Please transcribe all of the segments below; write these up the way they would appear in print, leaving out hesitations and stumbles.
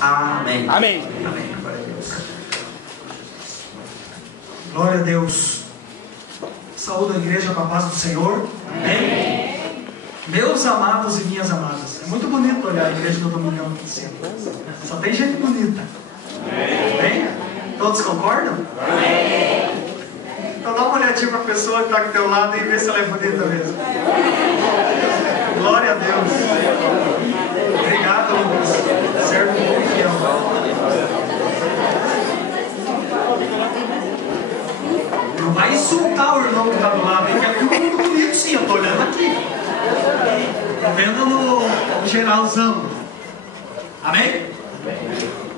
Amém. Amém. Amém. Glória a Deus. Glória a Deus. Saúde a igreja com a paz do Senhor. Amém. Meus amados e minhas amadas. É muito bonito olhar a igreja do Domingão aqui em cima. Só tem gente bonita. Amém? Todos concordam? Amém. Então dá uma olhadinha para a pessoa que está do teu lado e vê se ela é bonita mesmo. Glória a Deus. Obrigado, Lucas. Servo bom e fiel. Não vai insultar o irmão que está do lado, hein? Que é muito bonito, sim. Eu estou olhando aqui. Estou vendo no geralzão. Amém?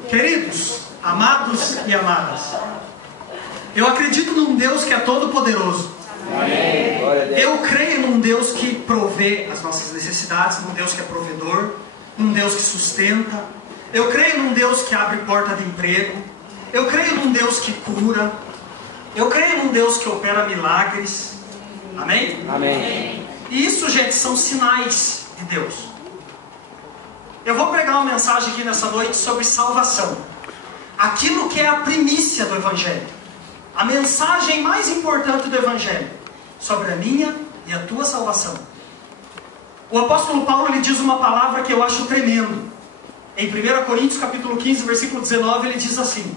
Queridos, amados e amadas, eu acredito num Deus que é todo poderoso. Eu creio num Deus que provê as nossas necessidades, num Deus que é provedor, num Deus que sustenta. Eu creio num Deus que abre porta de emprego. Eu creio num Deus que cura. Eu creio num Deus que opera milagres. Amém? Amém. E isso, gente, são sinais de Deus. Eu vou pregar uma mensagem aqui nessa noite sobre salvação. Aquilo que é a primícia do Evangelho. A mensagem mais importante do Evangelho. Sobre a minha e a tua salvação. O apóstolo Paulo ele diz uma palavra que eu acho tremendo. Em 1 Coríntios capítulo 15, versículo 19, ele diz assim: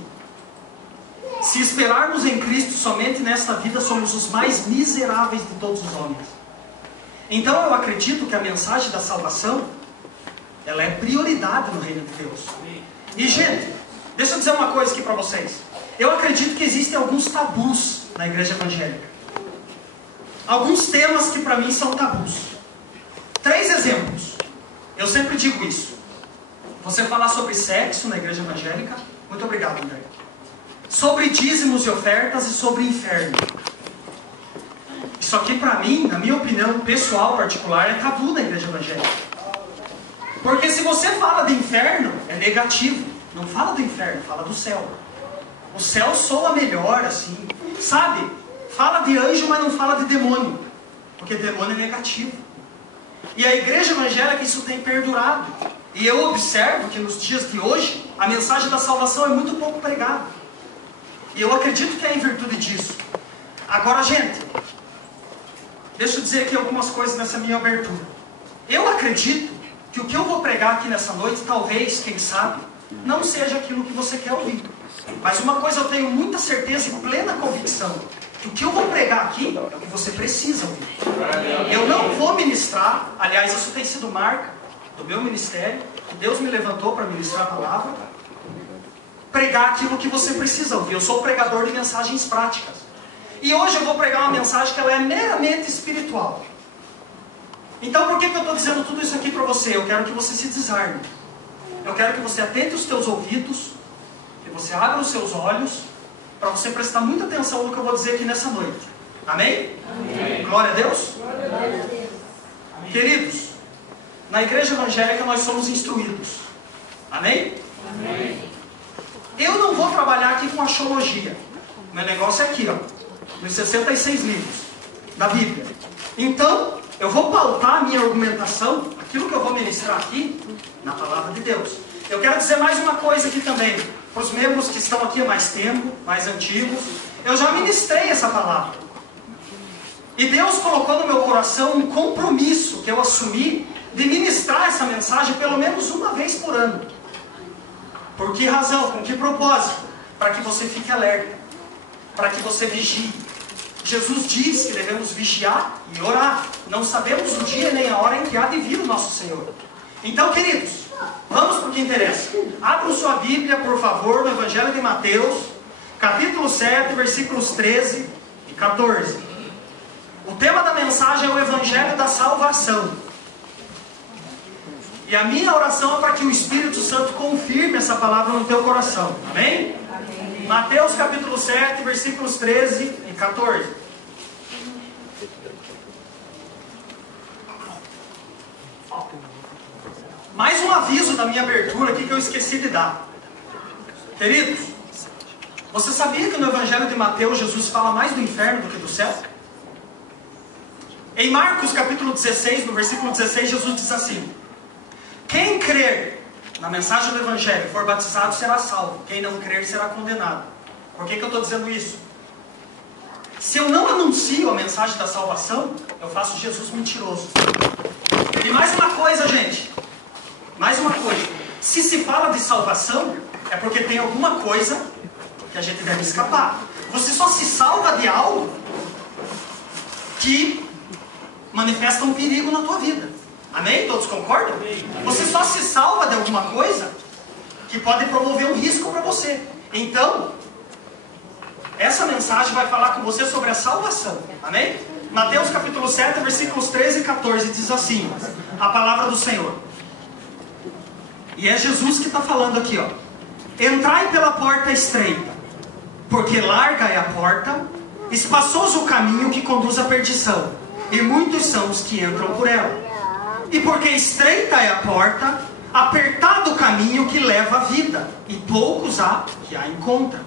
se esperarmos em Cristo somente nesta vida, somos os mais miseráveis de todos os homens. Então eu acredito que a mensagem da salvação, ela é prioridade no reino de Deus. E gente, deixa eu dizer uma coisa aqui para vocês. Eu acredito que existem alguns tabus na igreja evangélica. Alguns temas que para mim são tabus. 3 exemplos. Eu sempre digo isso. Você falar sobre sexo na igreja evangélica. Muito obrigado, André. Sobre dízimos e ofertas e sobre inferno. Isso aqui para mim, na minha opinião pessoal particular, é tabu na igreja evangélica. Porque se você fala de inferno, é negativo. Não fala do inferno, fala do céu. O céu soa melhor assim. Sabe? Fala de anjo, mas não fala de demônio. Porque demônio é negativo. E a igreja evangélica isso tem perdurado. E eu observo que nos dias de hoje, a mensagem da salvação é muito pouco pregada. E eu acredito que é em virtude disso. Agora, gente, deixa eu dizer aqui algumas coisas nessa minha abertura. Eu acredito que o que eu vou pregar aqui nessa noite, talvez, quem sabe, não seja aquilo que você quer ouvir. Mas uma coisa eu tenho muita certeza e plena convicção. O que eu vou pregar aqui é o que você precisa ouvir. Eu não vou ministrar, aliás, isso tem sido marca do meu ministério, que Deus me levantou para ministrar a palavra, pregar aquilo que você precisa ouvir. Eu sou pregador de mensagens práticas. E hoje eu vou pregar uma mensagem que ela é meramente espiritual. Então por que eu estou dizendo tudo isso aqui para você? Eu quero que você se desarme. Eu quero que você atente os teus ouvidos, que você abra os seus olhos, para você prestar muita atenção no que eu vou dizer aqui nessa noite. Amém? Amém. Glória a Deus? Glória a Deus. Queridos, na igreja evangélica nós somos instruídos. Amém? Amém. Eu não vou trabalhar aqui com axiologia. Meu negócio é aqui, ó, nos 66 livros da Bíblia. Então, eu vou pautar a minha argumentação, aquilo que eu vou ministrar aqui, na palavra de Deus. Eu quero dizer mais uma coisa aqui também. Para os membros que estão aqui há mais tempo, mais antigos, eu já ministrei essa palavra. E Deus colocou no meu coração um compromisso que eu assumi de ministrar essa mensagem pelo menos uma vez por ano. Por que razão? Com que propósito? Para que você fique alerta. Para que você vigie. Jesus diz que devemos vigiar e orar. Não sabemos o dia nem a hora em que há de vir o nosso Senhor. Então, queridos, vamos para o que interessa. Abra sua Bíblia, por favor, no Evangelho de Mateus, capítulo 7, versículos 13 e 14. O tema da mensagem é o Evangelho da salvação. E a minha oração é para que o Espírito Santo confirme essa palavra no teu coração. Amém? Amém. Mateus capítulo 7, versículos 13 e 14. Mais um aviso da minha abertura aqui que eu esqueci de dar. Queridos, você sabia que no Evangelho de Mateus Jesus fala mais do inferno do que do céu? Em Marcos capítulo 16, no versículo 16, Jesus diz assim: quem crer na mensagem do Evangelho, for batizado será salvo, quem não crer será condenado. Por que eu estou dizendo isso? Se eu não anuncio a mensagem da salvação, eu faço Jesus mentiroso. E mais uma coisa, gente. Mais uma coisa. Se se fala de salvação, é porque tem alguma coisa que a gente deve escapar. Você só se salva de algo que manifesta um perigo na tua vida. Amém? Todos concordam? Você só se salva de alguma coisa que pode promover um risco para você. Então, essa mensagem vai falar com você sobre a salvação. Amém? Mateus capítulo 7, versículos 13 e 14 diz assim, a palavra do Senhor. E é Jesus que está falando aqui, ó. Entrai pela porta estreita, porque larga é a porta, espaçoso o caminho que conduz à perdição, e muitos são os que entram por ela. E porque estreita é a porta, apertado o caminho que leva à vida, e poucos há que a encontram.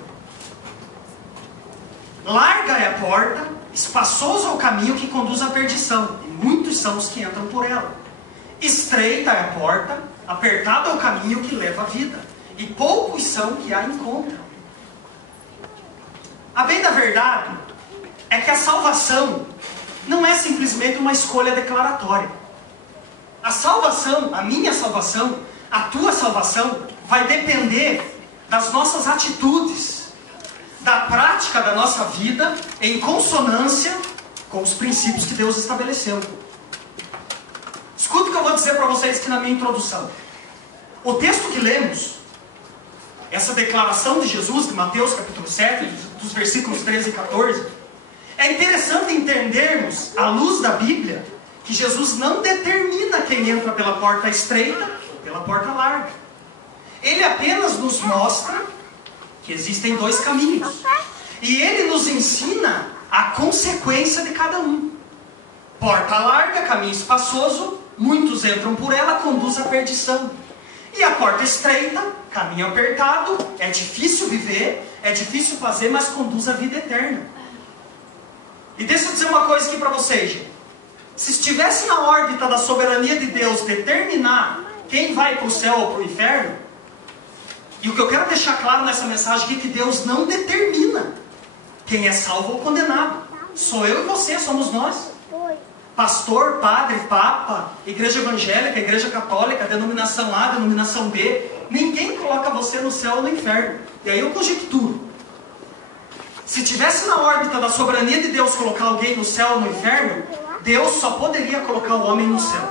Larga é a porta, espaçoso é o caminho que conduz à perdição, e muitos são os que entram por ela. Estreita é a porta, apertado é o caminho que leva à vida, e poucos são que a encontram. A bem da verdade é que a salvação não é simplesmente uma escolha declaratória. A salvação, a minha salvação, a tua salvação, vai depender das nossas atitudes, da prática da nossa vida em consonância com os princípios que Deus estabeleceu. Escuta o que eu vou dizer para vocês aqui na minha introdução. O texto que lemos, essa declaração de Jesus, de Mateus capítulo 7, dos versículos 13 e 14, é interessante entendermos, à luz da Bíblia, que Jesus não determina quem entra pela porta estreita ou pela porta larga. Ele apenas nos mostra que existem dois caminhos. E ele nos ensina a consequência de cada um. Porta larga, caminho espaçoso, muitos entram por ela, conduz à perdição. E a porta estreita, caminho apertado, é difícil viver, é difícil fazer, mas conduz à vida eterna. E deixa eu dizer uma coisa aqui para vocês, gente. Se estivesse na órbita da soberania de Deus determinar quem vai para o céu ou para o inferno, e o que eu quero deixar claro nessa mensagem aqui é que Deus não determina quem é salvo ou condenado. Sou eu e você, somos nós. Pastor, padre, papa, igreja evangélica, igreja católica, denominação A, denominação B, ninguém coloca você no céu ou no inferno. E aí eu conjecturo. Se tivesse na órbita da soberania de Deus colocar alguém no céu ou no inferno, Deus só poderia colocar o homem no céu.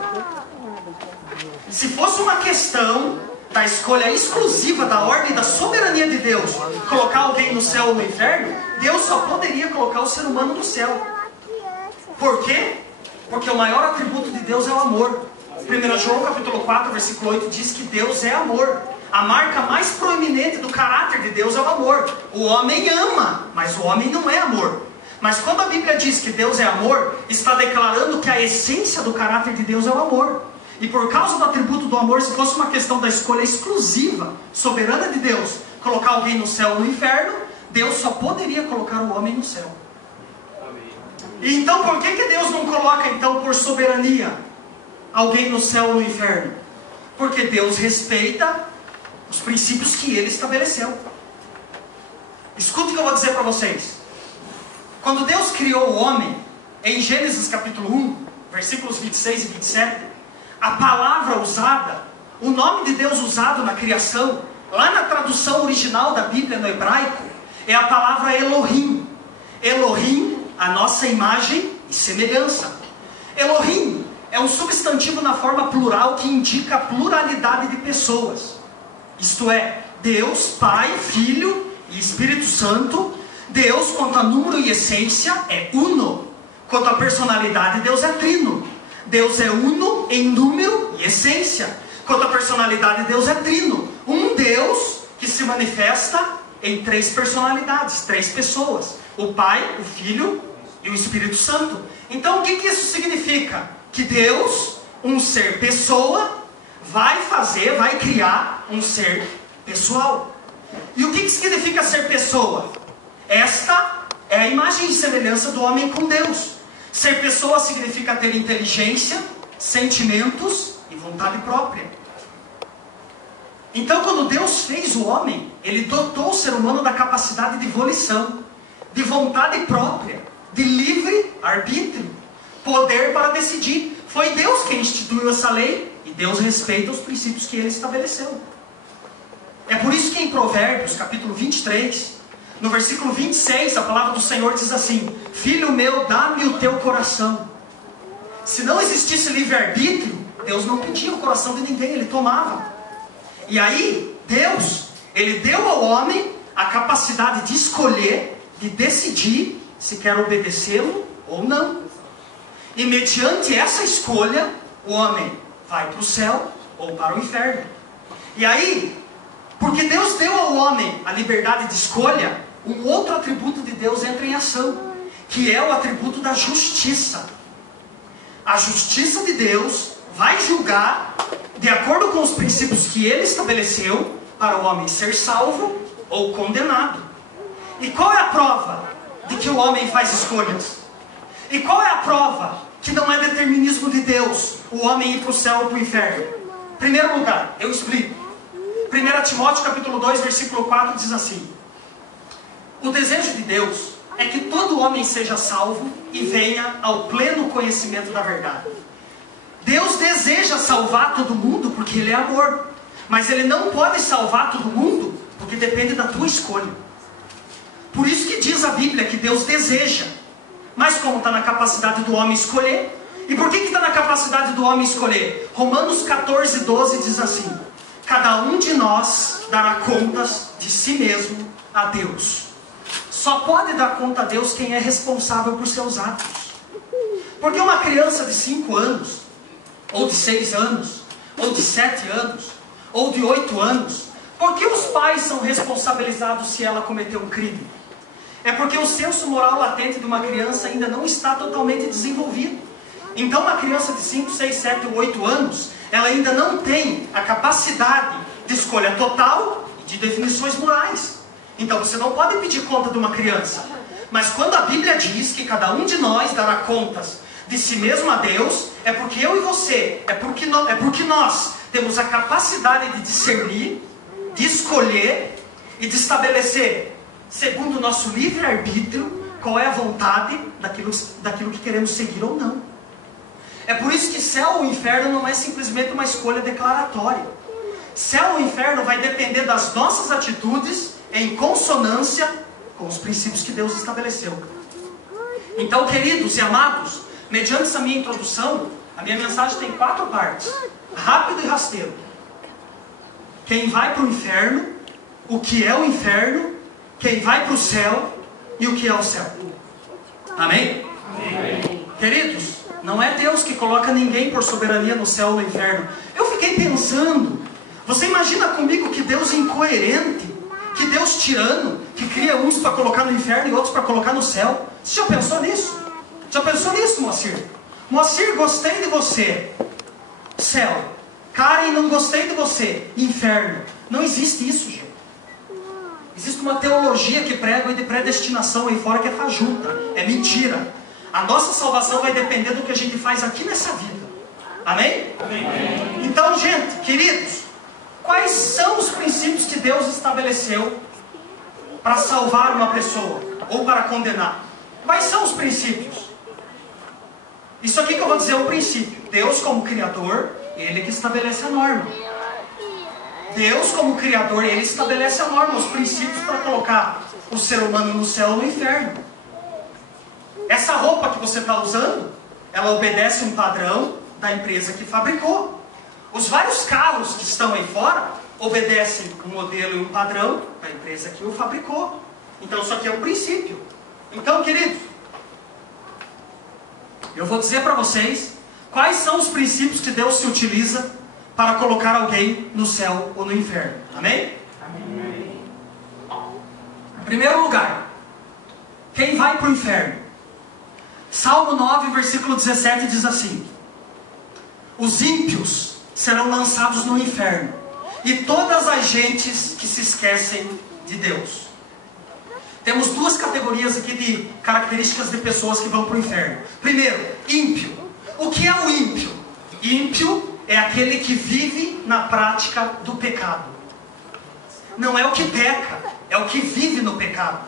Se fosse uma questão da escolha exclusiva da ordem da soberania de Deus colocar alguém no céu ou no inferno, Deus só poderia colocar o ser humano no céu. Por quê? Porque o maior atributo de Deus é o amor. 1 João capítulo 4, versículo 8 diz que Deus é amor. A marca mais proeminente do caráter de Deus é o amor. O homem ama, mas o homem não é amor. Mas quando a Bíblia diz que Deus é amor, está declarando que a essência do caráter de Deus é o amor. E por causa do atributo do amor, se fosse uma questão da escolha exclusiva, soberana de Deus, colocar alguém no céu ou no inferno, Deus só poderia colocar o homem no céu. E então por que Deus não coloca então por soberania alguém no céu ou no inferno? Porque Deus respeita os princípios que Ele estabeleceu. Escuta o que eu vou dizer para vocês. Quando Deus criou o homem, em Gênesis capítulo 1, versículos 26 e 27, a palavra usada, o nome de Deus usado na criação, lá na tradução original da Bíblia no hebraico, é a palavra Elohim. Elohim, a nossa imagem e semelhança. Elohim é um substantivo na forma plural que indica a pluralidade de pessoas. Isto é, Deus, Pai, Filho e Espírito Santo. Deus, quanto a número e essência, é uno. Quanto a personalidade, Deus é trino. Deus é uno em número e essência. Quanto a personalidade, Deus é trino. Um Deus que se manifesta em três personalidades, três pessoas. O Pai, o Filho e o Espírito Santo. Então o que isso significa? Que Deus, um ser pessoa, vai criar um ser pessoal. E o que significa ser pessoa? Esta é a imagem e semelhança do homem com Deus. Ser pessoa significa ter inteligência, sentimentos e vontade própria. Então, quando Deus fez o homem, Ele dotou o ser humano da capacidade de volição, de vontade própria, de livre arbítrio, poder para decidir. Foi Deus quem instituiu essa lei, e Deus respeita os princípios que Ele estabeleceu. É por isso que em Provérbios, capítulo 23, no versículo 26, a palavra do Senhor diz assim: Filho meu, dá-me o teu coração. Se não existisse livre-arbítrio, Deus não pedia o coração de ninguém, Ele tomava. E aí, Deus, Ele deu ao homem a capacidade de escolher, de decidir se quer obedecê-lo ou não. E mediante essa escolha, o homem vai para o céu ou para o inferno. E aí, porque Deus deu ao homem a liberdade de escolha, um outro atributo de Deus entra em ação, que é o atributo da justiça. A justiça de Deus vai julgar de acordo com os princípios que Ele estabeleceu para o homem ser salvo ou condenado. E qual é a prova de que o homem faz escolhas? E qual é a prova que não é determinismo de Deus o homem ir para o céu ou para o inferno? Em primeiro lugar, eu explico. 1 Timóteo capítulo 2, versículo 4 diz assim: o desejo de Deus é que todo homem seja salvo e venha ao pleno conhecimento da verdade. Deus deseja salvar todo mundo porque Ele é amor, mas Ele não pode salvar todo mundo porque depende da tua escolha. Por isso que diz a Bíblia que Deus deseja, mas como está na capacidade do homem escolher. E por que está na capacidade do homem escolher? Romanos 14, 12 diz assim: cada um de nós dará contas de si mesmo a Deus. Só pode dar conta a Deus quem é responsável por seus atos. Porque uma criança de 5 anos, ou de 6 anos, ou de 7 anos, ou de 8 anos, por que os pais são responsabilizados se ela cometeu um crime? É porque o senso moral latente de uma criança ainda não está totalmente desenvolvido. Então uma criança de 5, 6, 7 ou 8 anos, ela ainda não tem a capacidade de escolha total e de definições morais. Então você não pode pedir conta de uma criança. Mas quando a Bíblia diz que cada um de nós dará contas de si mesmo a Deus, é porque eu e você, é porque nós temos a capacidade de discernir, de escolher e de estabelecer, segundo o nosso livre-arbítrio, qual é a vontade daquilo que queremos seguir ou não. É por isso que céu ou inferno não é simplesmente uma escolha declaratória. Céu ou inferno vai depender das nossas atitudes em consonância com os princípios que Deus estabeleceu. Então, queridos e amados, mediante essa minha introdução, a minha mensagem tem 4 partes, rápido e rasteiro. Quem vai para o inferno, o que é o inferno, quem vai para o céu e o que é o céu. Amém? Amém. Queridos, não é Deus que coloca ninguém por soberania no céu ou no inferno. Eu fiquei pensando, você imagina comigo que Deus incoerente, que Deus tirano, que cria uns para colocar no inferno e outros para colocar no céu. Você já pensou nisso? Já pensou nisso, Moacir? Moacir, gostei de você, céu. Karen, não gostei de você, inferno. Não existe isso, gente. Existe uma teologia que prega de predestinação aí fora que é fajuta, é mentira. A nossa salvação vai depender do que a gente faz aqui nessa vida. Amém? Amém. Então, gente, queridos, quais são os princípios que Deus estabeleceu para salvar uma pessoa ou para condenar? Quais são os princípios? Isso aqui que eu vou dizer é o princípio. Deus como Criador, Ele que estabelece a norma. Deus como Criador, Ele estabelece a norma, os princípios para colocar o ser humano no céu ou no inferno. Essa roupa que você está usando, ela obedece um padrão da empresa que fabricou. Os vários carros que estão aí fora obedecem um modelo e um padrão da empresa que o fabricou. Então isso aqui é o princípio. Então, queridos, eu vou dizer para vocês quais são os princípios que Deus se utiliza para colocar alguém no céu ou no inferno. Amém? Amém. Em primeiro lugar, quem vai para o inferno? Salmo 9, versículo 17 diz assim: os ímpios serão lançados no inferno, e todas as gentes que se esquecem de Deus. Temos 2 categorias aqui de características de pessoas que vão para o inferno. Primeiro, ímpio. O que é o ímpio? Ímpio é aquele que vive na prática do pecado. não é o que peca, é o que vive no pecado.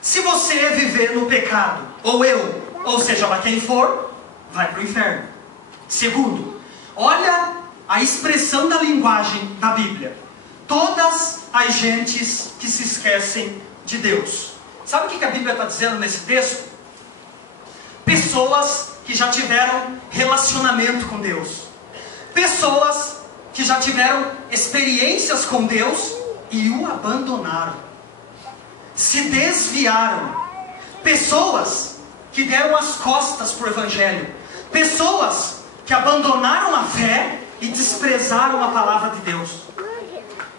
Se você viver no pecado, ou eu, ou seja lá quem for, vai para o inferno. Segundo, olha a expressão da linguagem da Bíblia. Todas as gentes que se esquecem de Deus. Sabe o que a Bíblia está dizendo nesse texto? Pessoas que já tiveram relacionamento com Deus. Pessoas que já tiveram experiências com Deus e o abandonaram. Se desviaram. Pessoas que deram as costas para o Evangelho. Pessoas que abandonaram a fé e desprezaram a palavra de Deus.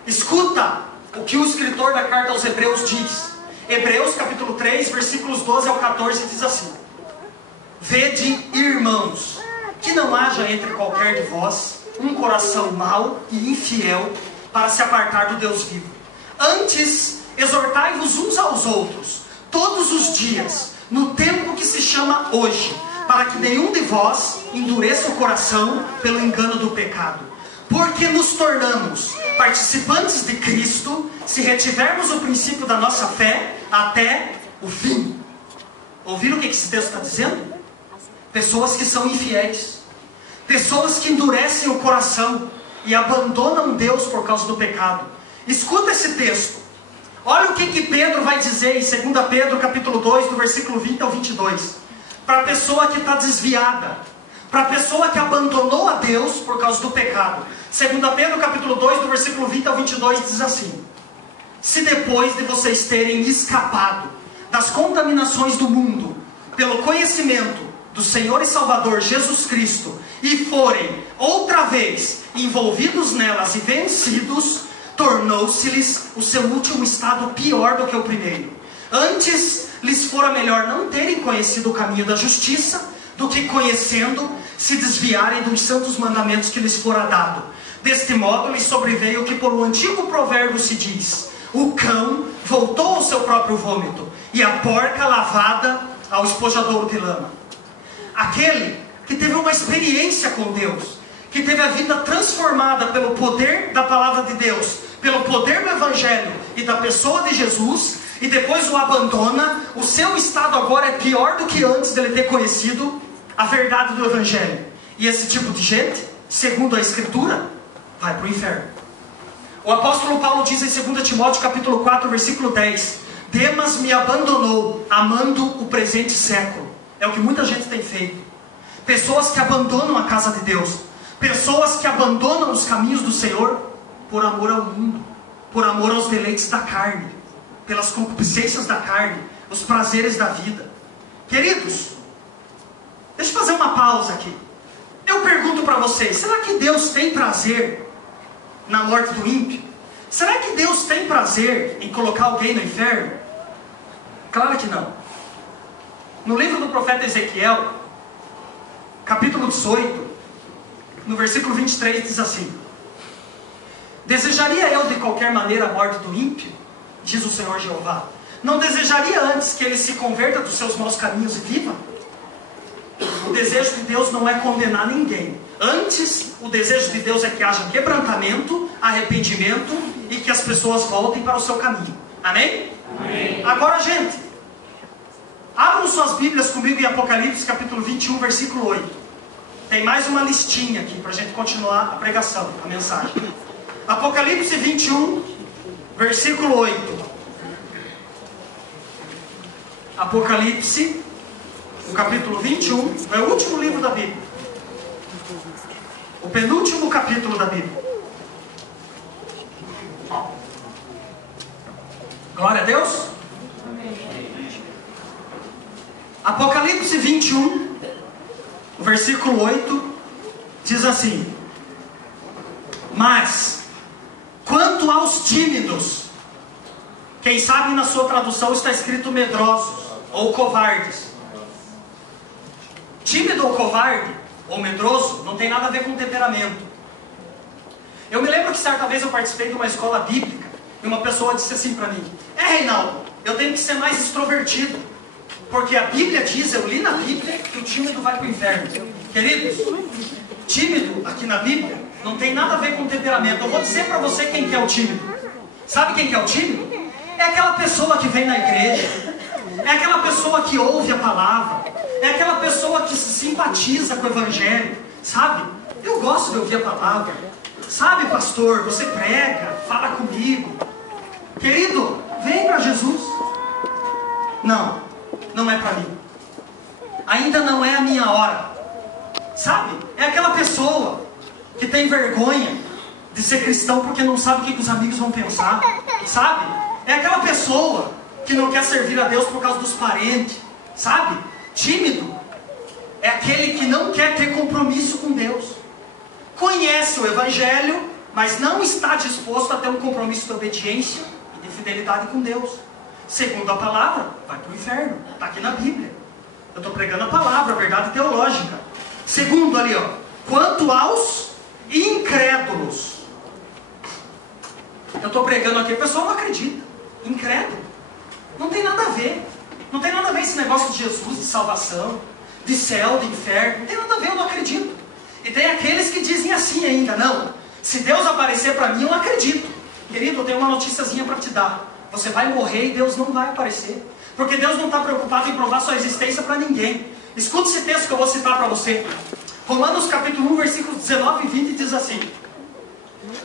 Escuta o que o escritor da carta aos Hebreus diz. Hebreus capítulo 3, versículos 12 ao 14 diz assim: Vede, irmãos, que não haja entre qualquer de vós um coração mau e infiel para se apartar do Deus vivo. Antes, exortai-vos uns aos outros, todos os dias, no tempo que se chama hoje, para que nenhum de vós endureça o coração pelo engano do pecado. Porque nos tornamos participantes de Cristo, se retivermos o princípio da nossa fé até o fim. Ouviram o que esse texto está dizendo? Pessoas que são infiéis. Pessoas que endurecem o coração e abandonam Deus por causa do pecado. Escuta esse texto. Olha o que Pedro vai dizer em 2 Pedro capítulo 2, do versículo 20 ao 22. Para a pessoa que está desviada. Para a pessoa que abandonou a Deus por causa do pecado. 2 Pedro capítulo 2, do versículo 20 ao 22 diz assim: Se depois de vocês terem escapado das contaminações do mundo, pelo conhecimento do Senhor e Salvador Jesus Cristo, e forem outra vez envolvidos nelas e vencidos, tornou-se-lhes o seu último estado pior do que o primeiro. Antes lhes fora melhor não terem conhecido o caminho da justiça, do que conhecendo, se desviarem dos santos mandamentos que lhes fora dado. Deste modo lhes sobreveio o que por um antigo provérbio se diz: o cão voltou ao seu próprio vômito, e a porca lavada ao espojadouro de lama. Aquele que teve uma experiência com Deus, que teve a vida transformada pelo poder da palavra de Deus, pelo poder do Evangelho e da pessoa de Jesus, e depois o abandona, o seu estado agora é pior do que antes dele ter conhecido a verdade do Evangelho. E esse tipo de gente, segundo a Escritura, vai para o inferno. O apóstolo Paulo diz em 2 Timóteo capítulo 4, versículo 10: Demas me abandonou, amando o presente século. É o que muita gente tem feito. Pessoas que abandonam a casa de Deus. Pessoas que abandonam os caminhos do Senhor por amor ao mundo, por amor aos deleites da carne, pelas concupiscências da carne, os prazeres da vida. Queridos, deixa eu fazer uma pausa aqui. Eu pergunto para vocês: será que Deus tem prazer na morte do ímpio? Será que Deus tem prazer em colocar alguém no inferno? Claro que não. No livro do profeta Ezequiel, capítulo 18, no versículo 23, diz assim: Desejaria eu de qualquer maneira a morte do ímpio? Diz o Senhor Jeová. Não desejaria antes que ele se converta dos seus maus caminhos e viva? O desejo de Deus não é condenar ninguém. Antes, o desejo de Deus é que haja quebrantamento, arrependimento e que as pessoas voltem para o seu caminho. Amém? Amém. Agora, gente, abram suas Bíblias comigo em Apocalipse capítulo 21, versículo 8. Tem mais uma listinha aqui para a gente continuar a pregação, a mensagem. Apocalipse 21, versículo 8. Apocalipse, o capítulo 21, é o último livro da Bíblia. O penúltimo capítulo da Bíblia. Glória a Deus. Apocalipse 21, o versículo 8, diz assim: Mas, quanto aos tímidos, quem sabe na sua tradução está escrito medrosos ou covardes. Tímido ou covarde, ou medroso, não tem nada a ver com temperamento. Eu me lembro que certa vez eu participei de uma escola bíblica e uma pessoa disse assim para mim: Reinaldo, eu tenho que ser mais extrovertido, porque a Bíblia diz, eu li na Bíblia, que o tímido vai para o inferno. Queridos, tímido aqui na Bíblia não tem nada a ver com temperamento. Eu vou dizer para você quem que é o tímido. Sabe quem que é o tímido? É aquela pessoa que vem na igreja, é aquela pessoa que ouve a palavra, é aquela pessoa que se simpatiza com o evangelho, sabe? Eu gosto de ouvir a palavra, sabe, pastor, você prega, fala comigo. Querido, vem para Jesus. Não, não é para mim. Ainda não é a minha hora. Sabe? É aquela pessoa que tem vergonha de ser cristão porque não sabe o que os amigos vão pensar. Sabe? É aquela pessoa que não quer servir a Deus por causa dos parentes. Sabe? Tímido é aquele que não quer ter compromisso com Deus. Conhece o evangelho, mas não está disposto a ter um compromisso de obediência e de fidelidade com Deus. Segundo a palavra, vai para o inferno. Está aqui na Bíblia. Eu estou pregando a palavra, a verdade teológica. Segundo ali, ó, quanto aos incrédulos. Eu estou pregando aqui, a pessoa não acredita. Incrédulo. Não tem nada a ver. Não tem nada a ver esse negócio de Jesus, de salvação, de céu, de inferno. Não tem nada a ver, eu não acredito. E tem aqueles que dizem assim ainda, não. Se Deus aparecer para mim, eu não acredito. Querido, eu tenho uma noticiazinha para te dar. Você vai morrer e Deus não vai aparecer. Porque Deus não está preocupado em provar sua existência para ninguém. Escuta esse texto que eu vou citar para você. Romanos capítulo 1, versículos 19 e 20 diz assim: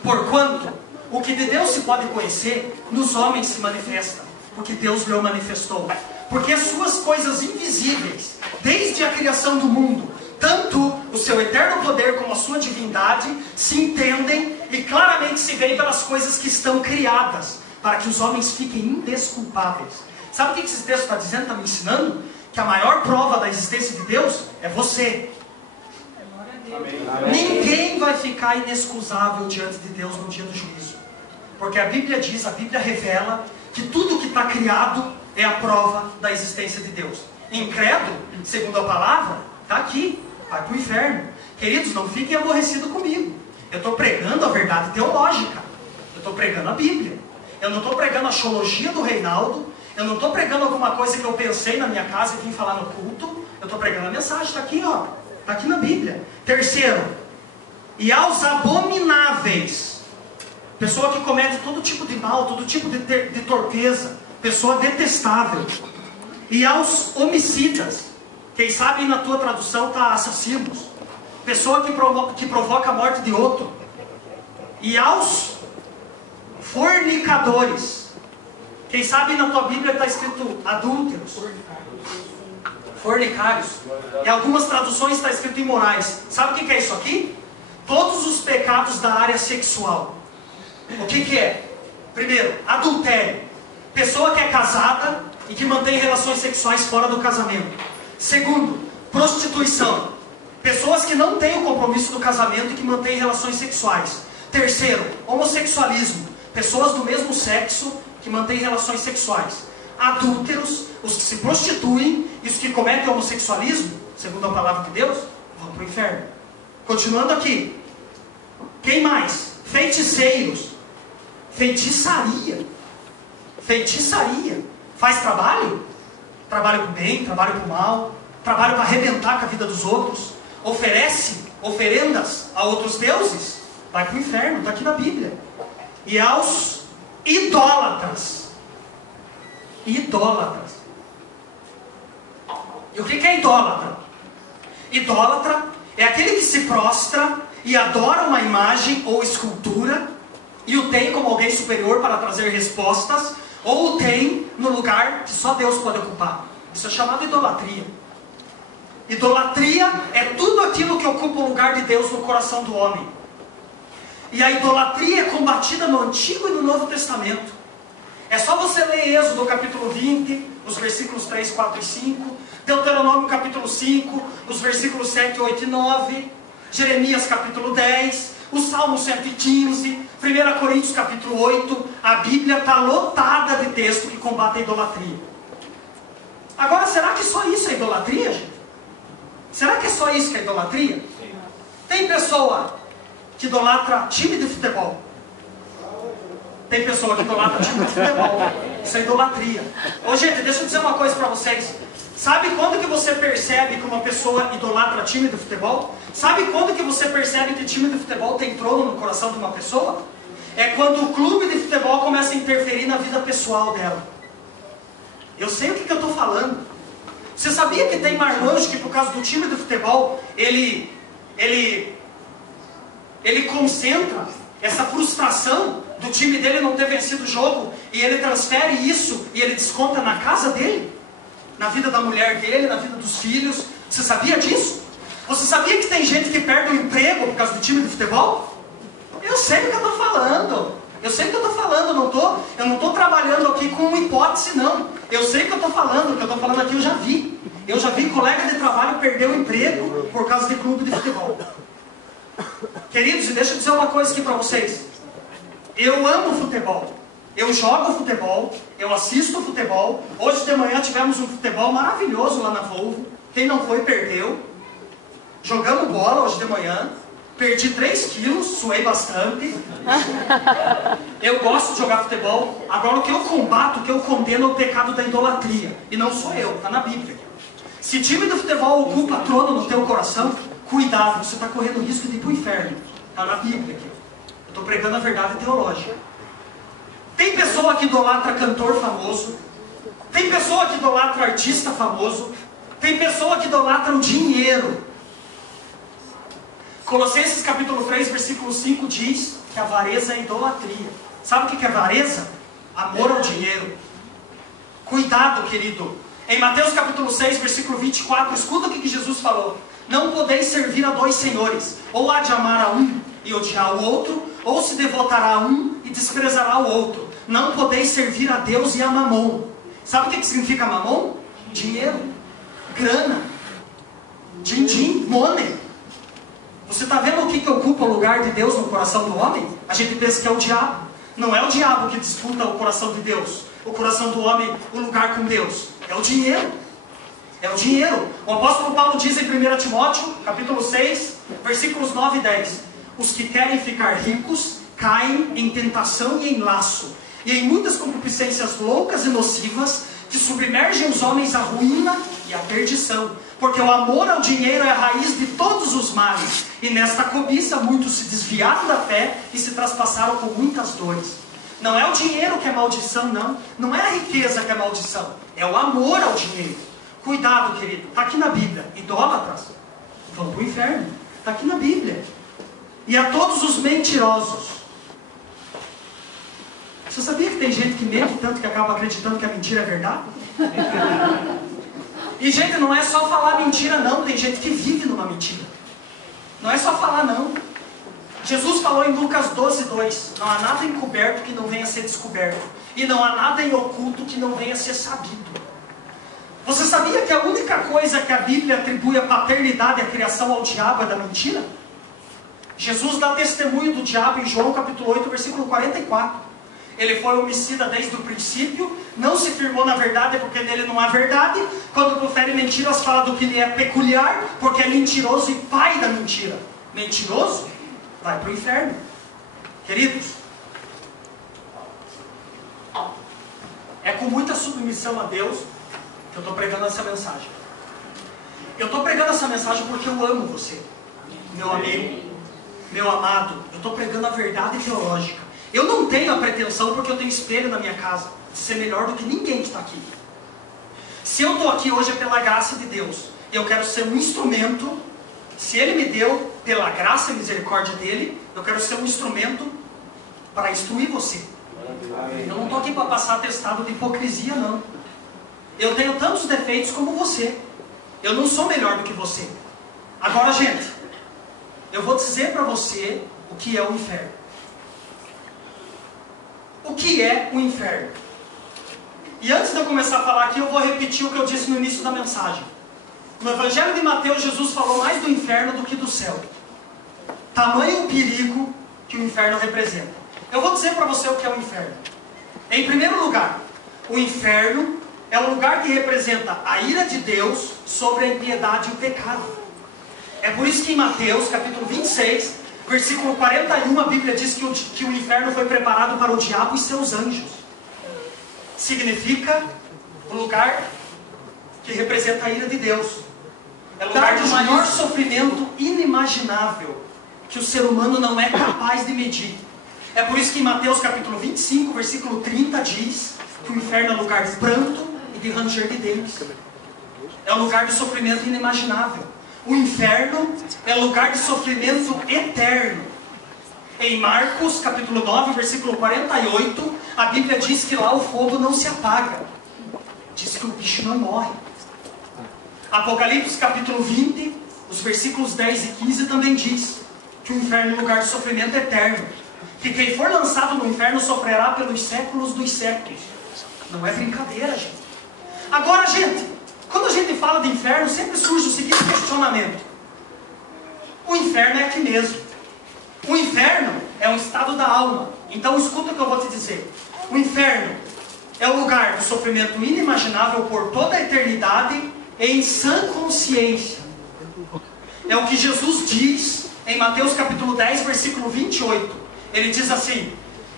porquanto o que de Deus se pode conhecer, nos homens se manifesta, porque Deus lhe manifestou. Porque as suas coisas invisíveis, desde a criação do mundo, tanto o seu eterno poder como a sua divindade, se entendem e claramente se veem pelas coisas que estão criadas, para que os homens fiquem indesculpáveis. Sabe o que esse texto está dizendo, está me ensinando? Que a maior prova da existência de Deus é você. Amém. Ninguém vai ficar inexcusável diante de Deus no dia do juízo. Porque a Bíblia diz, a Bíblia revela que tudo que está criado é a prova da existência de Deus. Incrédulo, segundo a palavra, está aqui, vai para o inferno. Queridos, não fiquem aborrecidos comigo. Eu estou pregando a verdade teológica. Eu estou pregando a Bíblia. Eu não estou pregando a xologia do Reinaldo. Eu não estou pregando alguma coisa que eu pensei na minha casa e vim falar no culto. Eu estou pregando a mensagem, está aqui, ó. Está aqui na Bíblia. Terceiro, e aos abomináveis, pessoa que comete todo tipo de mal, todo tipo de torpeza, pessoa detestável. E aos homicidas, quem sabe na tua tradução está assassinos, pessoa que provoca a morte de outro. E aos fornicadores, quem sabe na tua Bíblia está escrito adúlteros, fornicários. Em algumas traduções está escrito imorais. Sabe o que é isso aqui? Todos os pecados da área sexual. O que é? Primeiro, adultério. Pessoa que é casada e que mantém relações sexuais fora do casamento. Segundo, prostituição. Pessoas que não têm o compromisso do casamento e que mantêm relações sexuais. Terceiro, homossexualismo. Pessoas do mesmo sexo que mantêm relações sexuais. Adúlteros, os que se prostituem e os que cometem homossexualismo, segundo a palavra de Deus, vão para o inferno. Continuando aqui. Quem mais? Feiticeiros. Feitiçaria. Feitiçaria. Faz trabalho? Trabalho para o bem, trabalho para o mal, trabalho para arrebentar com a vida dos outros, oferece oferendas a outros deuses, vai para o inferno, está aqui na Bíblia. E aos idólatras. Idólatras. E o que é idólatra? Idólatra é aquele que se prostra e adora uma imagem ou escultura e o tem como alguém superior para trazer respostas, ou o tem no lugar que só Deus pode ocupar. Isso é chamado idolatria. Idolatria é tudo aquilo que ocupa o lugar de Deus no coração do homem. E a idolatria é combatida no Antigo e no Novo Testamento. É só você ler Êxodo capítulo 20, os versículos 3, 4 e 5, Deuteronômio capítulo 5, os versículos 7, 8 e 9, Jeremias capítulo 10, o Salmo 115, 1 Coríntios capítulo 8, a Bíblia está lotada de texto que combate a idolatria. Agora, será que só isso é idolatria, gente? Será que é só isso que é idolatria? Tem pessoa que idolatra time de futebol. Tem pessoa que idolatra time de futebol. Isso é idolatria. Ô gente, deixa eu dizer uma coisa para vocês. Sabe quando que você percebe que uma pessoa idolatra time de futebol? Sabe quando que você percebe que time de futebol tem trono no coração de uma pessoa? é quando o clube de futebol começa a interferir na vida pessoal dela. Eu sei o que eu estou falando. Você sabia que tem marmanjo que por causa do time de futebol, ele concentra essa frustração do time dele não ter vencido o jogo, e ele transfere isso e ele desconta na casa dele, na vida da mulher dele, na vida dos filhos? Você sabia disso? Você sabia que tem gente que perde o emprego por causa do time de futebol? Eu sei o que eu estou falando. Eu sei o que eu estou falando. Eu não estou trabalhando aqui com uma hipótese, não. Eu sei o que eu estou falando. O que eu estou falando aqui eu já vi. Eu já vi colega de trabalho perder o emprego por causa de clube de futebol. Queridos, e deixa eu dizer uma coisa aqui para vocês. Eu amo futebol. Eu jogo futebol. Eu assisto futebol. Hoje de manhã tivemos um futebol maravilhoso lá na Volvo. Quem não foi, perdeu. Jogamos bola hoje de manhã. Perdi 3 quilos, suei bastante. Eu gosto de jogar futebol. Agora o que eu combato, o que eu condeno é o pecado da idolatria. E não sou eu, está na Bíblia. Se time de futebol ocupa trono no teu coração, cuidado, você está correndo risco de ir para o inferno. Está na Bíblia aqui. Eu estou pregando a verdade teológica. Tem pessoa que idolatra cantor famoso. Tem pessoa que idolatra artista famoso. Tem pessoa que idolatra o dinheiro. Colossenses capítulo 3, versículo 5 diz que a avareza é idolatria. Sabe o que é avareza? Amor ao dinheiro. Cuidado, querido. Em Mateus capítulo 6, versículo 24, escuta o que Jesus falou. Não podeis servir a 2 senhores. Ou há de amar a um e odiar o outro, ou se devotará a um e desprezará o outro. Não podeis servir a Deus e a mamon. Sabe o que significa mamon? Dinheiro, grana, din-din, money. Você está vendo o que ocupa o lugar de Deus no coração do homem? A gente pensa que é o diabo. Não é o diabo que disputa o coração de Deus. O coração do homem, o lugar com Deus. É o dinheiro. É o dinheiro. O apóstolo Paulo diz em 1 Timóteo, capítulo 6, versículos 9 e 10. Os que querem ficar ricos caem em tentação e em laço, e em muitas concupiscências loucas e nocivas, que submergem os homens à ruína e à perdição. Porque o amor ao dinheiro é a raiz de todos os males. E nesta cobiça muitos se desviaram da fé e se traspassaram com muitas dores. Não é o dinheiro que é maldição, não. Não é a riqueza que é maldição. É o amor ao dinheiro. Cuidado, querido. Está aqui na Bíblia. Idólatras vão para o inferno. Está aqui na Bíblia. E a todos os mentirosos. Você sabia que tem gente que mente tanto que acaba acreditando que a mentira é verdade? E, gente, não é só falar mentira, não. Tem gente que vive numa mentira. Não é só falar, não. Jesus falou em Lucas 12, 2. Não há nada encoberto que não venha a ser descoberto. E não há nada em oculto que não venha a ser sabido. Você sabia que a única coisa que a Bíblia atribui a paternidade e a criação ao diabo é da mentira? Jesus dá testemunho do diabo em João capítulo 8, versículo 44. Ele foi homicida desde o princípio, não se firmou na verdade porque nele não há verdade. Quando profere mentiras, fala do que lhe é peculiar, porque é mentiroso e pai da mentira. Mentiroso vai para o inferno. Queridos, é com muita submissão a Deus que eu estou pregando essa mensagem. Eu estou pregando essa mensagem porque eu amo você, meu amigo, meu amado. Eu estou pregando a verdade teológica. Eu não tenho a pretensão, porque eu tenho espelho na minha casa, de ser melhor do que ninguém que está aqui. Se eu estou aqui hoje é pela graça de Deus. Eu quero ser um instrumento. Se Ele me deu, pela graça e misericórdia dEle, eu quero ser um instrumento para instruir você. Eu não estou aqui para passar atestado de hipocrisia, não. Eu tenho tantos defeitos como você. Eu não sou melhor do que você. Agora, gente, eu vou dizer para você o que é o inferno. O que é o inferno? E antes de eu começar a falar aqui, eu vou repetir o que eu disse no início da mensagem. No Evangelho de Mateus, Jesus falou mais do inferno do que do céu. Tamanho o perigo que o inferno representa. Eu vou dizer para você o que é o inferno. Em primeiro lugar, o inferno é um lugar que representa a ira de Deus sobre a impiedade e o pecado. É por isso que em Mateus, capítulo 26... versículo 41, a Bíblia diz que o inferno foi preparado para o diabo e seus anjos. Significa o lugar que representa a ira de Deus. É o lugar de maior sofrimento inimaginável, que o ser humano não é capaz de medir. É por isso que em Mateus capítulo 25, versículo 30 diz que o inferno é lugar de pranto e de ranger de dentes. É um lugar de sofrimento inimaginável. O inferno é lugar de sofrimento eterno. Em Marcos capítulo 9, versículo 48, a Bíblia diz que lá o fogo não se apaga. Diz que o bicho não morre. Apocalipse capítulo 20, os versículos 10 e 15 também diz que o inferno é um lugar de sofrimento eterno. Que quem for lançado no inferno sofrerá pelos séculos dos séculos. Não é brincadeira, gente. Agora, gente, quando a gente fala de inferno, sempre surge o seguinte questionamento. O inferno é aqui mesmo. O inferno é um estado da alma. Então escuta o que eu vou te dizer. O inferno é um lugar de sofrimento inimaginável por toda a eternidade em sã consciência. É o que Jesus diz em Mateus capítulo 10, versículo 28. Ele diz assim: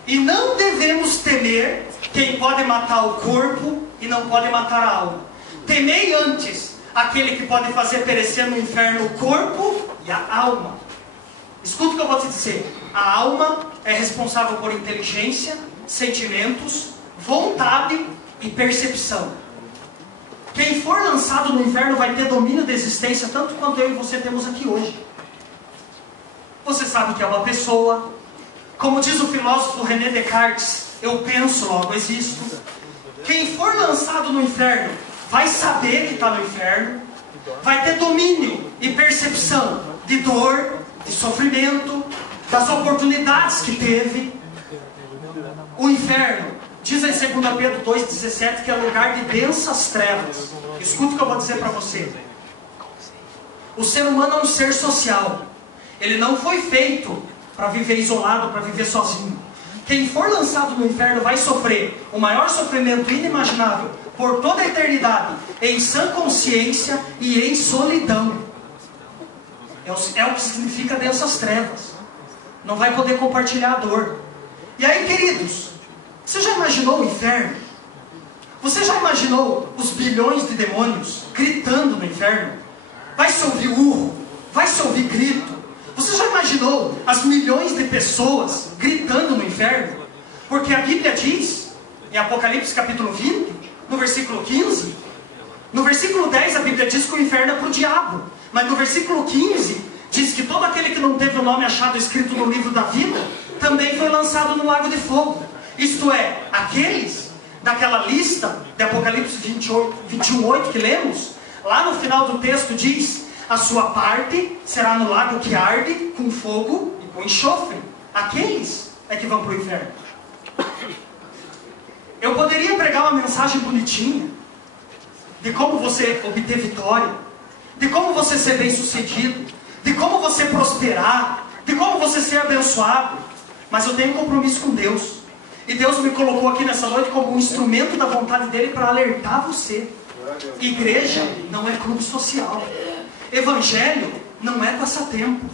e não devemos temer quem pode matar o corpo e não pode matar a alma. Temei antes aquele que pode fazer perecer no inferno o corpo e a alma. Escuta o que eu vou te dizer. A alma é responsável por inteligência, sentimentos, vontade e percepção. Quem for lançado no inferno vai ter domínio da existência, tanto quanto eu e você temos aqui hoje. Você sabe que é uma pessoa. Como diz o filósofo René Descartes, eu penso, logo existo. Quem for lançado no inferno vai saber que está no inferno, vai ter domínio e percepção de dor, de sofrimento, das oportunidades que teve. O inferno, diz em 2 Pedro 2,17, que é lugar de densas trevas. Escuta o que eu vou dizer para você. O ser humano é um ser social. Ele não foi feito para viver isolado, para viver sozinho. Quem for lançado no inferno vai sofrer o maior sofrimento inimaginável por toda a eternidade, em sã consciência e em solidão. É o que significa dessas trevas. Não vai poder compartilhar a dor. E aí, queridos, você já imaginou o inferno? Você já imaginou os bilhões de demônios gritando no inferno? Vai se ouvir urro, vai se ouvir grito. Você já imaginou as milhões de pessoas gritando no inferno? Porque a Bíblia diz, em Apocalipse capítulo 20, no versículo 15, no versículo 10 a Bíblia diz que o inferno é para o diabo. Mas no versículo 15, diz que todo aquele que não teve o nome achado escrito no livro da vida, também foi lançado no lago de fogo. Isto é, aqueles daquela lista de Apocalipse 21:8 que lemos, lá no final do texto diz: a sua parte será no lago que arde com fogo e com enxofre. Aqueles é que vão para o inferno. Eu poderia pregar uma mensagem bonitinha de como você obter vitória, de como você ser bem sucedido, de como você prosperar, de como você ser abençoado, mas eu tenho um compromisso com Deus, e Deus me colocou aqui nessa noite como um instrumento da vontade dele para alertar você. Igreja não é clube social, evangelho não é passatempo.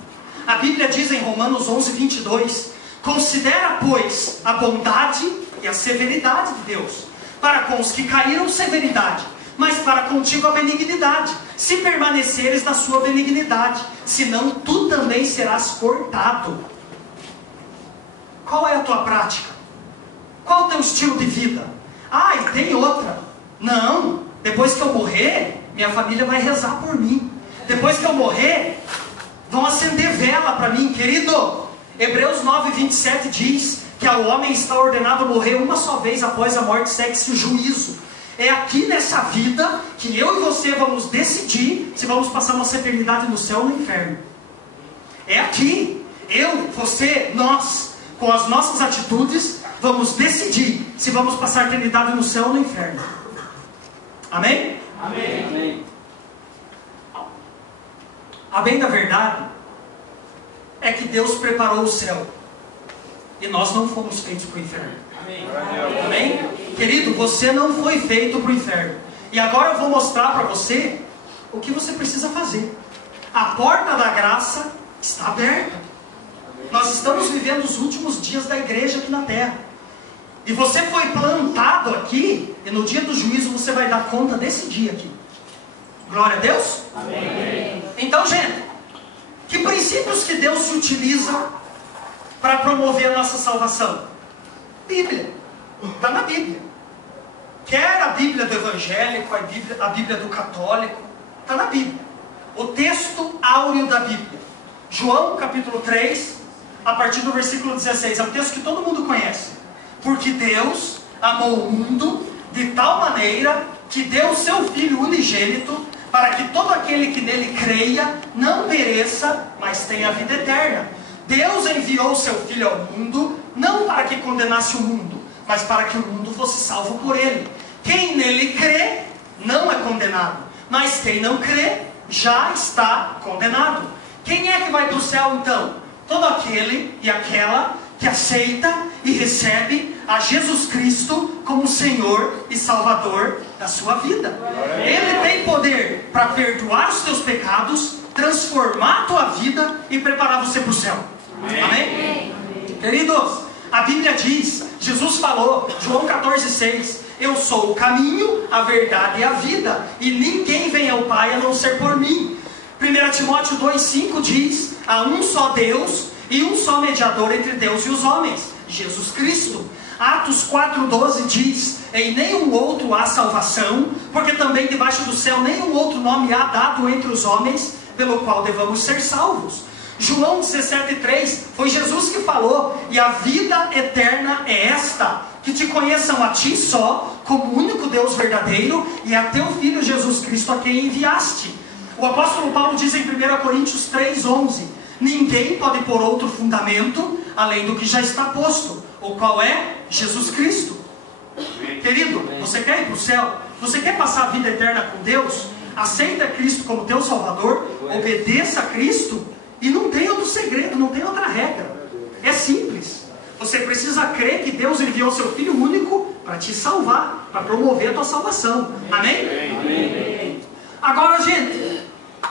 A Bíblia diz em Romanos 11:22, considera, pois, a bondade e a severidade de Deus, para com os que caíram severidade, mas para contigo a benignidade, se permaneceres na sua benignidade, senão tu também serás cortado. Qual é a tua prática? Qual é o teu estilo de vida? Ah, e tem outra. Não, depois que eu morrer, minha família vai rezar por mim. Depois que eu morrer, vão acender vela para mim. Querido, Hebreus 9:27 diz que ao homem está ordenado morrer uma só vez, após a morte segue-se o juízo. É aqui nessa vida que eu e você vamos decidir se vamos passar nossa eternidade no céu ou no inferno. É aqui, eu, você, nós, com as nossas atitudes, vamos decidir se vamos passar a eternidade no céu ou no inferno. Amém? Amém. Amém. A bem da verdade é que Deus preparou o céu e nós não fomos feitos para o inferno. Amém. Amém? Querido, você não foi feito para o inferno. E agora eu vou mostrar para você o que você precisa fazer. A porta da graça está aberta. Nós estamos vivendo os últimos dias da igreja aqui na terra. E você foi plantado aqui, e no dia do juízo você vai dar conta desse dia aqui. Glória a Deus? Amém. Então, gente, que princípios que Deus se utiliza para promover a nossa salvação? Bíblia. Está na Bíblia. Quer a Bíblia do evangélico, a Bíblia do católico, está na Bíblia. O texto áureo da Bíblia. João capítulo 3, a partir do versículo 16. É um texto que todo mundo conhece. Porque Deus amou o mundo de tal maneira que deu o seu Filho unigênito, para que todo aquele que nele creia não pereça, mas tenha a vida eterna. Deus enviou o seu Filho ao mundo, não para que condenasse o mundo, mas para que o mundo fosse salvo por ele. Quem nele crê, não é condenado, mas quem não crê, já está condenado. Quem é que vai para o céu então? Todo aquele e aquela que aceita e recebe a Jesus Cristo como Senhor e Salvador da sua vida. Ele tem poder para perdoar os teus pecados, transformar a tua vida e preparar você para o céu. Amém? Queridos, a Bíblia diz, Jesus falou, João 14,6, eu sou o caminho, a verdade e a vida, e ninguém vem ao Pai a não ser por mim. 1 Timóteo 2,5 diz, há um só Deus e um só mediador entre Deus e os homens, Jesus Cristo. Atos 4,12 diz, em nenhum outro há salvação, porque também debaixo do céu nenhum outro nome há dado entre os homens, pelo qual devamos ser salvos. João 17,3, foi Jesus que falou, e a vida eterna é esta, que te conheçam a ti só, como único Deus verdadeiro, e a teu Filho Jesus Cristo a quem enviaste. O apóstolo Paulo diz em 1 Coríntios 3,11, ninguém pode pôr outro fundamento, além do que já está posto, o qual é Jesus Cristo. Querido, você quer ir para o céu? Você quer passar a vida eterna com Deus? Aceita Cristo como teu Salvador, obedeça a Cristo, e não tem outro segredo, não tem outra regra. É simples. Você precisa crer que Deus enviou seu Filho único para te salvar, para promover a tua salvação. Amém? Amém. Agora, gente,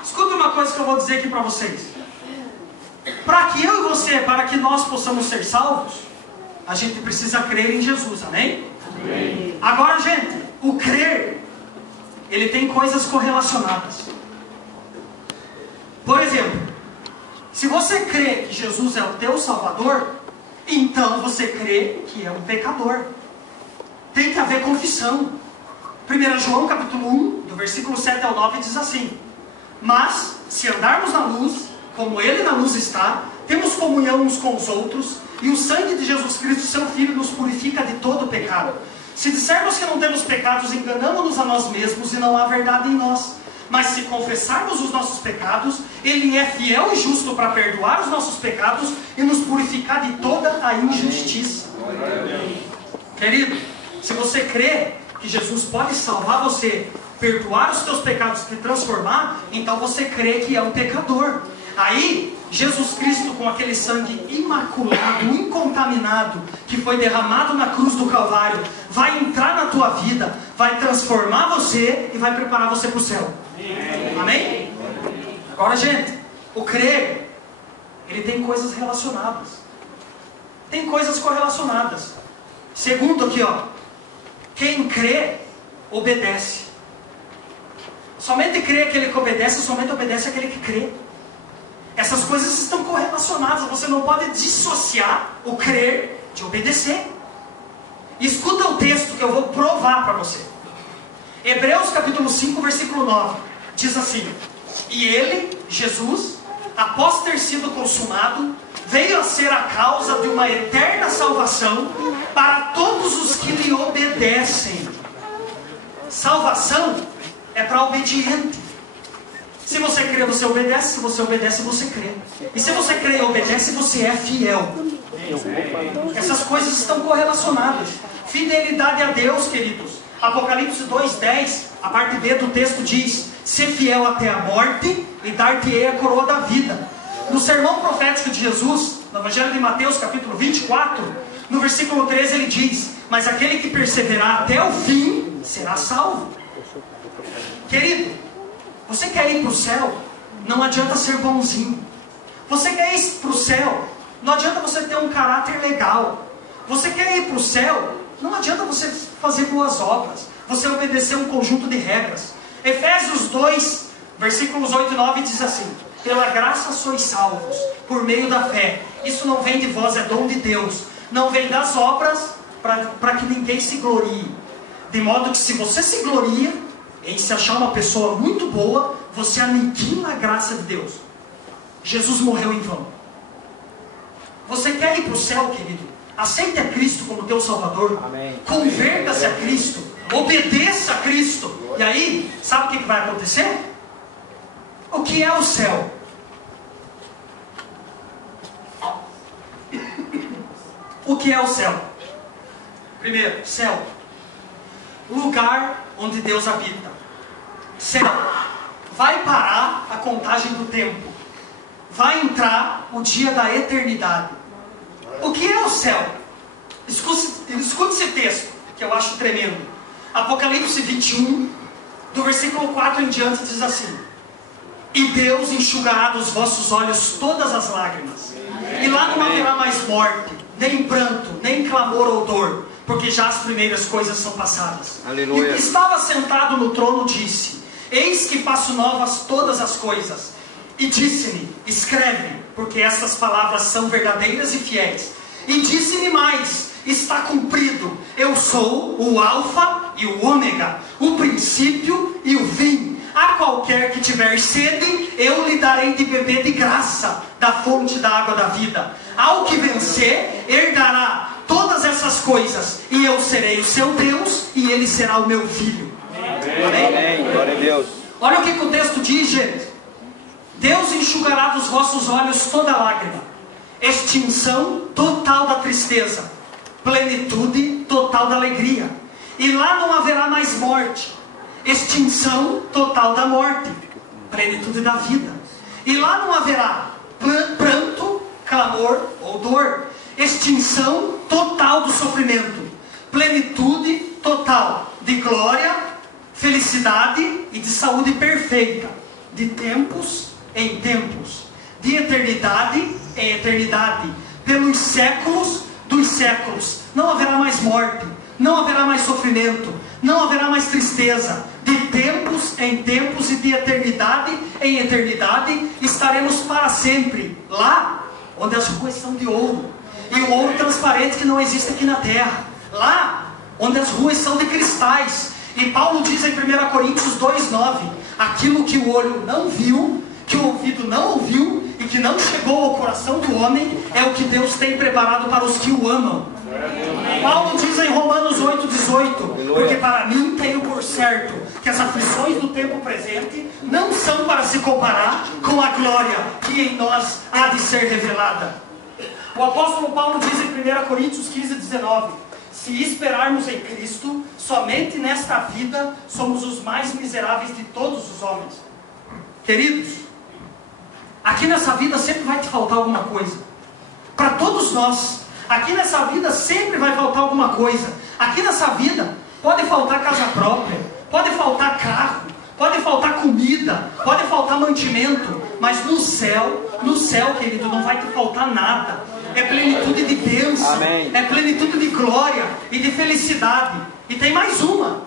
escuta uma coisa que eu vou dizer aqui para vocês. Para que eu e você, para que nós possamos ser salvos, a gente precisa crer em Jesus. Amém? Amém. Agora, gente, o crer, ele tem coisas correlacionadas. Por exemplo, se você crê que Jesus é o teu Salvador, então você crê que é um pecador. Tem que haver confissão. 1 João capítulo 1, do versículo 7 ao 9 diz assim, mas se andarmos na luz, como Ele na luz está, temos comunhão uns com os outros, e o sangue de Jesus Cristo, seu Filho, nos purifica de todo pecado. Se dissermos que não temos pecados, enganamos-nos a nós mesmos e não há verdade em nós. Mas se confessarmos os nossos pecados, Ele é fiel e justo para perdoar os nossos pecados e nos purificar de toda a injustiça. Querido, se você crê que Jesus pode salvar você, perdoar os teus pecados e te transformar, então você crê que é um pecador. Aí, Jesus Cristo, com aquele sangue imaculado, incontaminado, que foi derramado na cruz do Calvário, vai entrar na tua vida, vai transformar você e vai preparar você para o céu. Amém? Agora, gente, o crer, ele tem coisas relacionadas. Tem coisas correlacionadas. Segundo aqui, ó, quem crê, obedece. Somente crê aquele que obedece, somente obedece aquele que crê. Essas coisas estão correlacionadas. Você não pode dissociar o crer de obedecer. Escuta o texto que eu vou provar para você. Hebreus capítulo 5, versículo 9. Diz assim, e ele, Jesus, após ter sido consumado, veio a ser a causa de uma eterna salvação para todos os que lhe obedecem. Salvação é para obediente. Se você crê, você obedece. Se você obedece, você crê. E se você crê e obedece, você é fiel. Essas coisas estão correlacionadas. Fidelidade a Deus, queridos. Apocalipse 2:10, a parte B do texto diz, ser fiel até a morte e dar-te-ei a coroa da vida. No sermão profético de Jesus, no Evangelho de Mateus capítulo 24, no versículo 13 ele diz, mas aquele que perseverar até o fim, será salvo. Querido, você quer ir para o céu? Não adianta ser bonzinho. Você quer ir para o céu? Não adianta você ter um caráter legal. Você quer ir para o céu? Não adianta você fazer boas obras. Você obedecer um conjunto de regras. Efésios 2, versículos 8 e 9 diz assim, pela graça sois salvos, por meio da fé. Isso não vem de vós, é dom de Deus. Não vem das obras, para que ninguém se glorie. De modo que se você se gloria em se achar uma pessoa muito boa, você aniquila a graça de Deus. Jesus morreu em vão. Você quer ir para o céu, querido? Aceite a Cristo como teu Salvador. Amém. Converta-se a Cristo. Obedeça a Cristo. E aí, sabe o que vai acontecer? O que é o céu? O que é o céu? Primeiro, céu. Lugar onde Deus habita. Céu. Vai parar a contagem do tempo. Vai entrar o dia da eternidade. O que é o céu? Escute esse texto, que eu acho tremendo. Apocalipse 21, do versículo 4 em diante, diz assim: e Deus enxugará dos vossos olhos todas as lágrimas. E lá não haverá mais morte, nem pranto, nem clamor ou dor, porque já as primeiras coisas são passadas. Aleluia. E o que estava sentado no trono disse: eis que faço novas todas as coisas. E disse-me: escreve, porque estas palavras são verdadeiras e fiéis. E disse-me mais: está cumprido. Eu sou o Alfa e o Ômega, o princípio e o fim. A qualquer que tiver sede, eu lhe darei de beber de graça da fonte da água da vida. Ao que vencer, herdará todas essas coisas, e eu serei o seu Deus, e ele será o meu filho. Amém? Amém. Glória a Deus. Olha o que o texto diz, gente. Deus enxugará dos vossos olhos toda lágrima. Extinção total da tristeza. Plenitude total da alegria. E lá não haverá mais morte. Extinção total da morte. Plenitude da vida. E lá não haverá pranto, clamor ou dor. Extinção total do sofrimento. Plenitude total de glória, felicidade e de saúde perfeita. De tempos em tempos, de eternidade em eternidade, pelos séculos dos séculos. Não haverá mais morte, não haverá mais sofrimento, não haverá mais tristeza. De tempos em tempos e de eternidade em eternidade, estaremos para sempre lá onde as ruas são de ouro, e o ouro transparente que não existe aqui na terra, lá onde as ruas são de cristais. E Paulo diz em 1 Coríntios 2,9: aquilo que o olho não viu, que o ouvido não ouviu e que não chegou ao coração do homem, é o que Deus tem preparado para os que o amam. Paulo diz em Romanos 8,18: porque para mim tenho por certo que as aflições do tempo presente não são para se comparar com a glória que em nós há de ser revelada. O apóstolo Paulo diz em 1 Coríntios 15,19: se esperarmos em Cristo, somente nesta vida somos os mais miseráveis de todos os homens. Queridos, aqui nessa vida sempre vai te faltar alguma coisa. Para todos nós, aqui nessa vida sempre vai faltar alguma coisa. Aqui nessa vida pode faltar casa própria, pode faltar carro, pode faltar comida, pode faltar mantimento, mas no céu, querido, não vai te faltar nada. É plenitude de bênção. Amém. É plenitude de glória e de felicidade. E tem mais uma.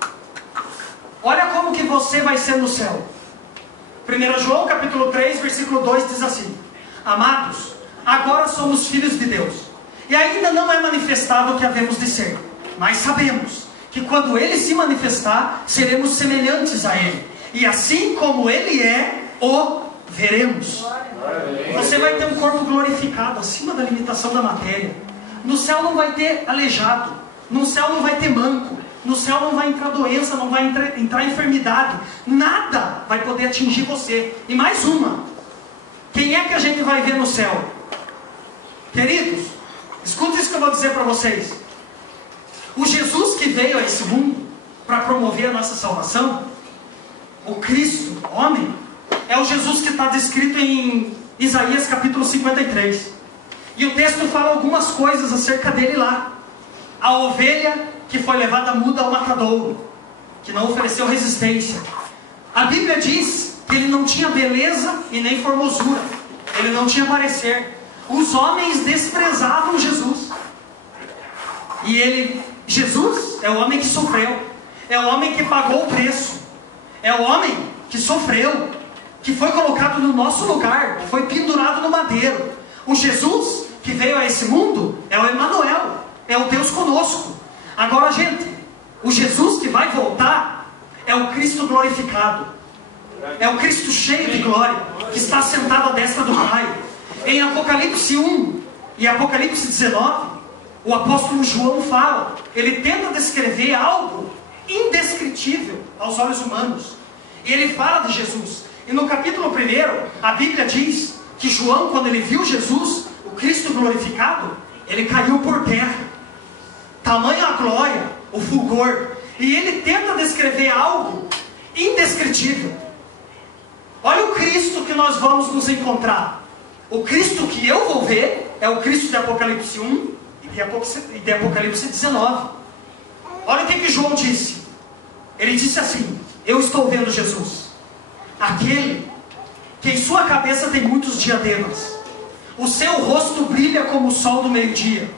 Olha como que você vai ser no céu. 1 João capítulo 3, versículo 2 diz assim: amados, agora somos filhos de Deus, e ainda não é manifestado o que havemos de ser, mas sabemos que quando Ele se manifestar, seremos semelhantes a Ele, e assim como Ele é, o veremos. Você vai ter um corpo glorificado, acima da limitação da matéria. No céu não vai ter aleijado, no céu não vai ter manco, no céu não vai entrar doença, não vai entrar enfermidade, nada vai poder atingir você. E mais uma: quem é que a gente vai ver no céu? Queridos, escuta isso que eu vou dizer para vocês. O Jesus que veio a esse mundo para promover a nossa salvação, o Cristo, homem, é o Jesus que está descrito em Isaías capítulo 53. E o texto fala algumas coisas acerca dele lá. A ovelha que foi levada muda ao matadouro, que não ofereceu resistência. A Bíblia diz que ele não tinha beleza e nem formosura, ele não tinha parecer. Os homens desprezavam Jesus. E Jesus é o homem que sofreu, é o homem que pagou o preço, é o homem que sofreu, que foi colocado no nosso lugar, que foi pendurado no madeiro. O Jesus que veio a esse mundo é o Emanuel, é o Deus conosco. Agora, gente, o Jesus que vai voltar é o Cristo glorificado, é o Cristo cheio de glória, que está sentado à destra do Pai. Em Apocalipse 1 e Apocalipse 19, o apóstolo João fala, ele tenta descrever algo indescritível aos olhos humanos, e ele fala de Jesus. E no capítulo 1, a Bíblia diz que João, quando ele viu Jesus, o Cristo glorificado, ele caiu por terra. Tamanha a glória, o fulgor. E ele tenta descrever algo indescritível. Olha o Cristo que nós vamos nos encontrar. O Cristo que eu vou ver é o Cristo de Apocalipse 1 e de Apocalipse 19. Olha o que João disse. Ele disse assim: eu estou vendo Jesus, aquele que em sua cabeça tem muitos diademas. O seu rosto brilha como o sol do meio-dia.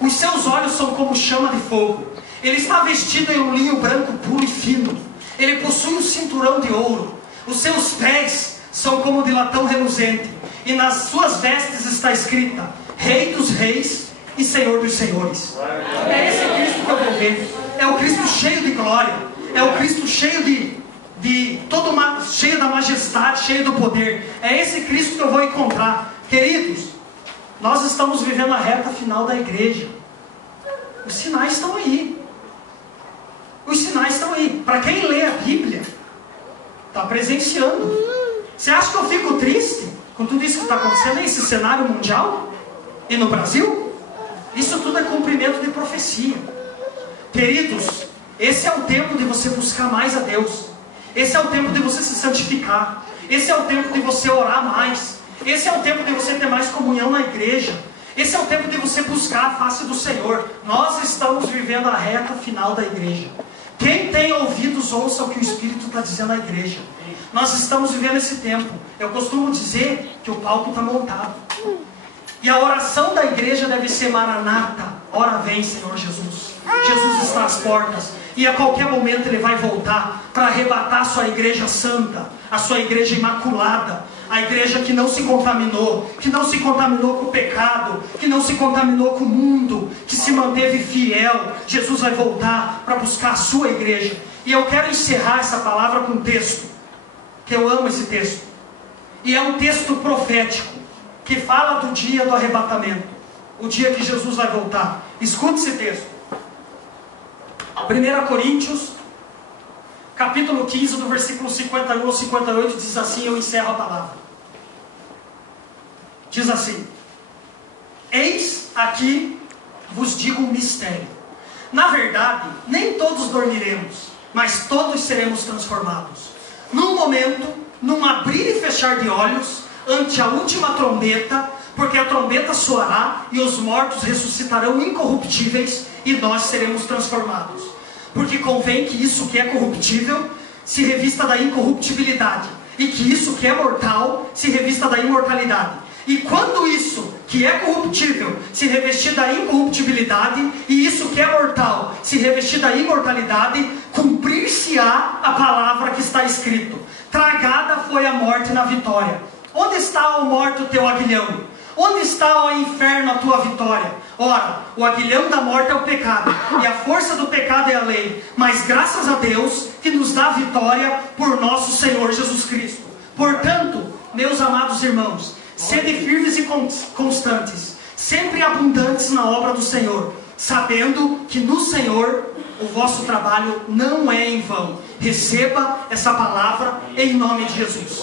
Os seus olhos são como chama de fogo. Ele está vestido em um linho branco puro e fino. Ele possui um cinturão de ouro. Os seus pés são como de latão reluzente. E nas suas vestes está escrita: Rei dos Reis e Senhor dos Senhores. É esse Cristo que eu vou ver. É o Cristo cheio de glória. É o Cristo cheio cheio da majestade, cheio do poder. É esse Cristo que eu vou encontrar. Queridos, nós estamos vivendo a reta final da igreja. Os sinais estão aí. Os sinais estão aí. Para quem lê a Bíblia, está presenciando. Você acha que eu fico triste com tudo isso que está acontecendo nesse cenário mundial e no Brasil? Isso tudo é cumprimento de profecia. Queridos, esse é o tempo de você buscar mais a Deus. Esse é o tempo de você se santificar. Esse é o tempo de você orar mais. Esse é o tempo de você ter mais comunhão na igreja. Esse é o tempo de você buscar a face do Senhor. Nós estamos vivendo a reta final da igreja. Quem tem ouvidos, ouça o que o Espírito está dizendo à igreja. Nós estamos vivendo esse tempo. Eu costumo dizer que o palco está montado. E a oração da igreja deve ser: Maranata, ora vem, Senhor Jesus. Jesus está às portas. E a qualquer momento Ele vai voltar para arrebatar a sua igreja santa, a sua igreja imaculada, a igreja que não se contaminou com o pecado, que não se contaminou com o mundo, que se manteve fiel. Jesus vai voltar para buscar a sua igreja. E eu quero encerrar essa palavra com um texto, que eu amo esse texto. E é um texto profético, que fala do dia do arrebatamento, o dia que Jesus vai voltar. Escute esse texto. 1 Coríntios, capítulo 15, do versículo 51 ao 58, diz assim, eu encerro a palavra. Diz assim: eis aqui vos digo um mistério. Na verdade, nem todos dormiremos, mas todos seremos transformados. Num momento, num abrir e fechar de olhos, ante a última trombeta, porque a trombeta soará e os mortos ressuscitarão incorruptíveis e nós seremos transformados. Porque convém que isso que é corruptível se revista da incorruptibilidade, e que isso que é mortal se revista da imortalidade. E quando isso que é corruptível se revestir da incorruptibilidade, e isso que é mortal se revestir da imortalidade, cumprir-se-á a palavra que está escrito: tragada foi a morte na vitória. Onde está, ó morte, o teu aguilhão? Onde está, ó inferno, a tua vitória? Ora, o aguilhão da morte é o pecado, e a força do pecado é a lei. Mas graças a Deus que nos dá a vitória por nosso Senhor Jesus Cristo. Portanto, meus amados irmãos, sede firmes e constantes, sempre abundantes na obra do Senhor, sabendo que no Senhor o vosso trabalho não é em vão. Receba essa palavra em nome de Jesus.